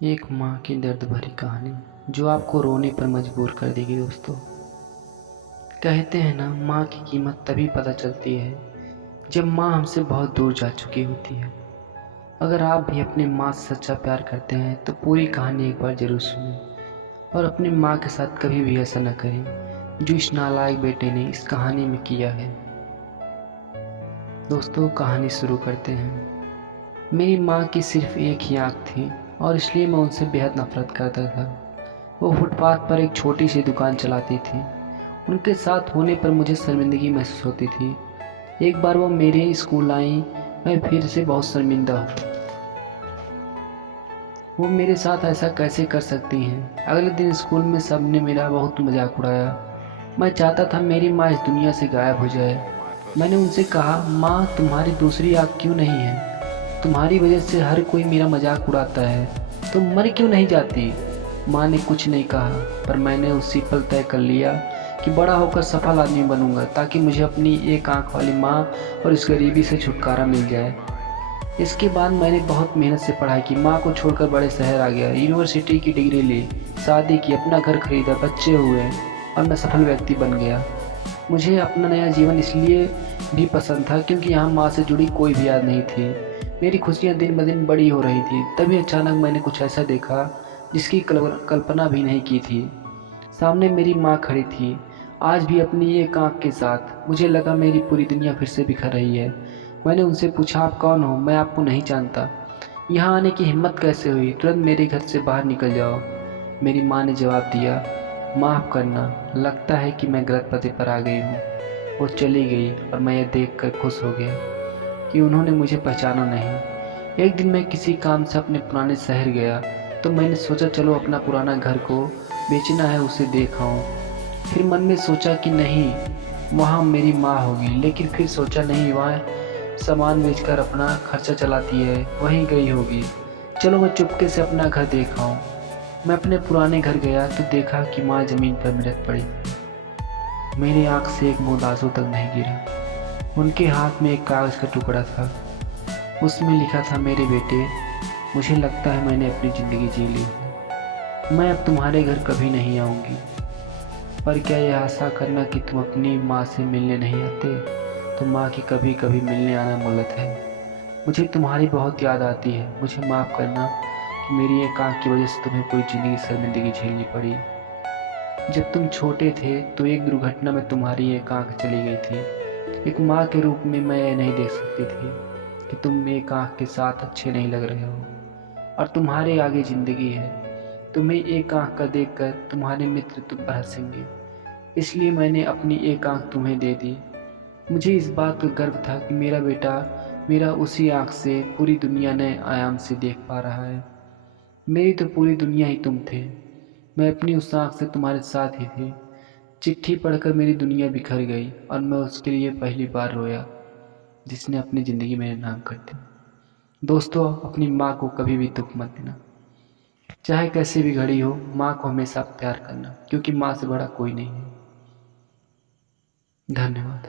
एक माँ की दर्द भरी कहानी जो आपको रोने पर मजबूर कर देगी दोस्तों। कहते हैं ना, माँ की कीमत तभी पता चलती है जब माँ हमसे बहुत दूर जा चुकी होती है। अगर आप भी अपनी माँ से सच्चा प्यार करते हैं तो पूरी कहानी एक बार ज़रूर सुनें और अपनी माँ के साथ कभी भी ऐसा न करें जो इस नालायक बेटे ने इस कहानी में किया है। दोस्तों, कहानी शुरू करते हैं। मेरी माँ की सिर्फ एक ही आँख थी और इसलिए मैं उनसे बेहद नफरत करता था। वो फुटपाथ पर एक छोटी सी दुकान चलाती थी। उनके साथ होने पर मुझे शर्मिंदगी महसूस होती थी। एक बार वो मेरे स्कूल आई, मैं फिर से बहुत शर्मिंदा हूँ। वो मेरे साथ ऐसा कैसे कर सकती हैं। अगले दिन स्कूल में सबने मेरा बहुत मजाक उड़ाया। मैं चाहता था मेरी माँ इस दुनिया से गायब हो जाए। मैंने उनसे कहा, माँ तुम्हारी दूसरी आँख क्यों नहीं है? तुम्हारी वजह से हर कोई मेरा मजाक उड़ाता है। तुम मर क्यों नहीं जाती? माँ ने कुछ नहीं कहा, पर मैंने उसी पल तय कर लिया कि बड़ा होकर सफल आदमी बनूंगा ताकि मुझे अपनी एक आंख वाली माँ और इस गरीबी से छुटकारा मिल जाए। इसके बाद मैंने बहुत मेहनत से पढ़ाई की, माँ को छोड़कर बड़े शहर आ गया, यूनिवर्सिटी की डिग्री ली, शादी की, अपना घर खरीदा, बच्चे हुए और मैं सफल व्यक्ति बन गया। मुझे अपना नया जीवन इसलिए भी पसंद था क्योंकि यहाँ माँ से जुड़ी कोई भी याद नहीं थी। मेरी खुशियाँ दिन ब दिन बड़ी हो रही थी। तभी अचानक मैंने कुछ ऐसा देखा जिसकी कल्पना भी नहीं की थी। सामने मेरी माँ खड़ी थी, आज भी अपनी एक आँख के साथ। मुझे लगा मेरी पूरी दुनिया फिर से बिखर रही है। मैंने उनसे पूछा, आप कौन हो? मैं आपको नहीं जानता। यहाँ आने की हिम्मत कैसे हुई? तुरंत मेरे घर से बाहर निकल जाओ। मेरी माँ ने जवाब दिया, माफ़ करना, लगता है कि मैं गलत पते पर आ गई हूँ। वो चली गई और मैं यह देखकर खुश हो गया कि उन्होंने मुझे पहचाना नहीं। एक दिन मैं किसी काम से अपने पुराने शहर गया तो मैंने सोचा चलो अपना पुराना घर को बेचना है, उसे देख आऊं। फिर मन में सोचा कि नहीं, वहाँ मेरी माँ होगी, लेकिन फिर सोचा नहीं, वहाँ सामान बेचकर अपना खर्चा चलाती है, वहीं गई होगी। चलो मैं चुपके से अपना घर देख आऊं। मैं अपने पुराने घर गया तो देखा कि माँ ज़मीन पर लुढ़क पड़ी। मेरी आँख से एक बूंद आंसू तक नहीं गिरा। उनके हाथ में एक कागज़ का टुकड़ा था। उसमें लिखा था, मेरे बेटे, मुझे लगता है मैंने अपनी ज़िंदगी जी ली। मैं अब तुम्हारे घर कभी नहीं आऊँगी। पर क्या यह आशा करना कि तुम अपनी माँ से मिलने नहीं आते? तो माँ की कभी कभी मिलने आना मुल्लत है। मुझे तुम्हारी बहुत याद आती है। मुझे माफ़ करना कि मेरी एक आँख की वजह से तुम्हें पूरी ज़िंदगी शर्मिंदगी झेलनी पड़ी। जब तुम छोटे थे तो एक दुर्घटना में तुम्हारी एक आँख चली गई थी। एक माँ के रूप में मैं यह नहीं देख सकती थी कि तुम एक आँख के साथ अच्छे नहीं लग रहे हो और तुम्हारे आगे ज़िंदगी है। तुम्हें एक आँख का देखकर तुम्हारे मित्र तुम पर हंसेंगे, इसलिए मैंने अपनी एक आँख तुम्हें दे दी। मुझे इस बात का गर्व था कि मेरा बेटा मेरा उसी आँख से पूरी दुनिया नए आयाम से देख पा रहा है। मेरी तो पूरी दुनिया ही तुम थे। मैं अपनी उस आँख से तुम्हारे साथ ही थी। चिट्ठी पढ़कर मेरी दुनिया बिखर गई और मैं उसके लिए पहली बार रोया जिसने अपनी ज़िंदगी मेरे नाम कर दी। दोस्तों, अपनी माँ को कभी भी दुख मत देना। चाहे कैसी भी घड़ी हो, माँ को हमेशा प्यार करना, क्योंकि माँ से बड़ा कोई नहीं है। धन्यवाद।